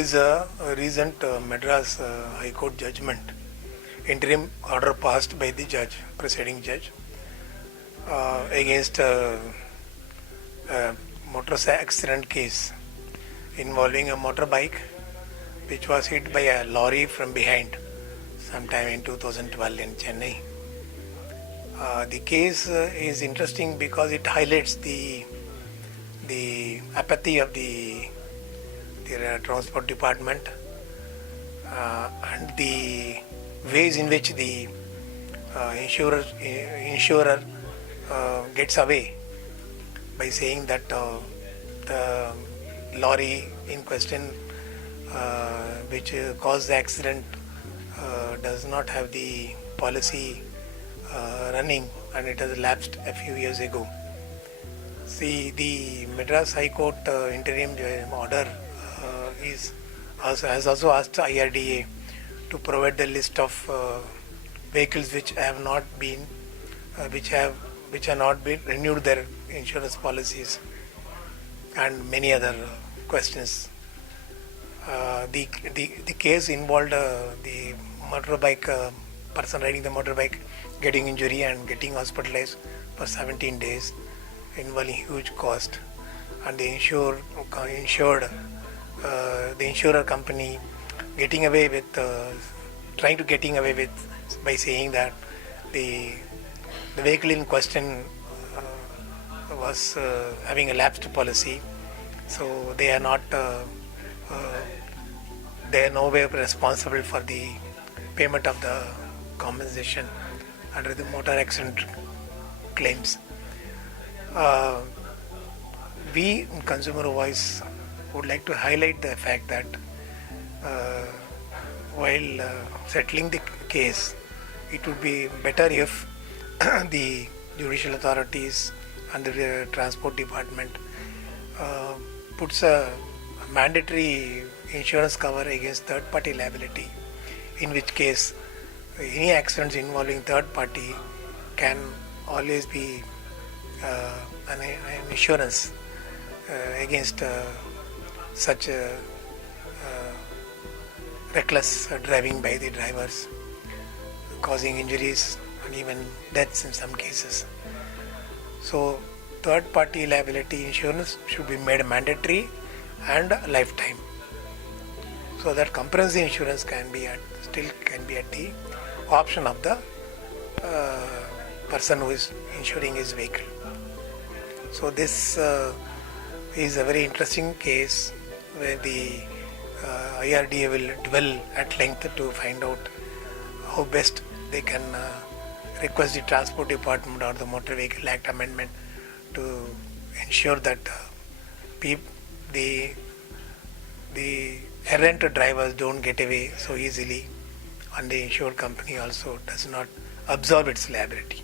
is a recent Madras High Court judgment, interim order passed by the judge, presiding judge, against a motor accident case involving a motorbike which was hit by a lorry from behind sometime in 2012 in Chennai. The case is interesting because it highlights the apathy of the transport department and the ways in which the insurer gets away by saying that the lorry in question which caused the accident does not have the policy running and it has lapsed a few years ago. See, the Madras High Court interim order has also asked IRDA to provide the list of vehicles which have not been renewed their insurance policies and many other questions. The case involved the motorbike person riding the motorbike getting injury and getting hospitalized for 17 days, involving huge cost, and the insurer company getting away with by saying that the vehicle in question was having a lapsed policy, so they are not they are no way responsible for the payment of the compensation under the motor accident claims. We in Consumer Voice would like to highlight the fact that while settling the case, it would be better if the judicial authorities and the transport department puts a mandatory insurance cover against third-party liability, in which case any accidents involving third party can always be an insurance against such reckless driving by the drivers, causing injuries and even deaths in some cases. So third party liability insurance should be made mandatory and lifetime, so that comprehensive insurance can be at the option of the person who is insuring his vehicle. So this is a very interesting case where the IRDA will dwell at length to find out how best they can request the Transport Department or the Motor Vehicle Act amendment to ensure that the errant drivers don't get away so easily, and the insured company also does not absorb its liability.